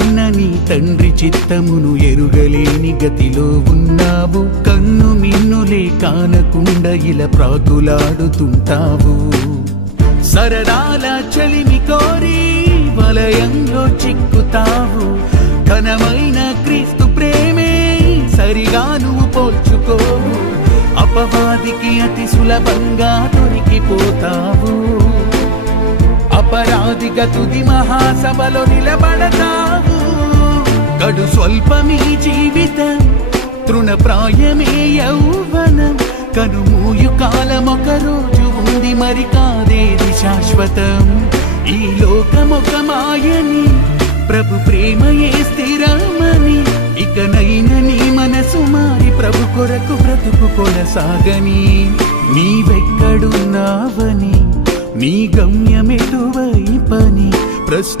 కన్న నీ తండ్రి చిత్తమును ఎరుగలేని గతిలో ఉన్నావు. కన్ను మిన్నులే కానకుండా ఇలా ప్రాకులాడుతుంటావు. సరదాల చలిమి కోరి వలయంలో చిక్కుతావు. ఘనమైన క్రీస్తు ప్రేమే సరిగా నువ్వు పోల్చుకోవు. అపవాదికి అతి సులభంగా దొరికిపోతావు. అపరాధిగా తుది మహాసభలో నిలబడతావు. గడు స్వల్పమీ జీవితం, తృణప్రాయమే యౌవనం. కనుమూయు కాలం ఒక రోజు ఉంది, మరి కాదేది శాశ్వతం. ఈ లోకమొక మాయని, ప్రభు ప్రేమయే స్థిరమని. ఇకనైనా నీ మనసు మారి ప్రభు కొరకు బ్రతుకు కొనసాగని. నీవెక్కడున్నావని, నీ గమ్యమెటువైపని ప్రశ్న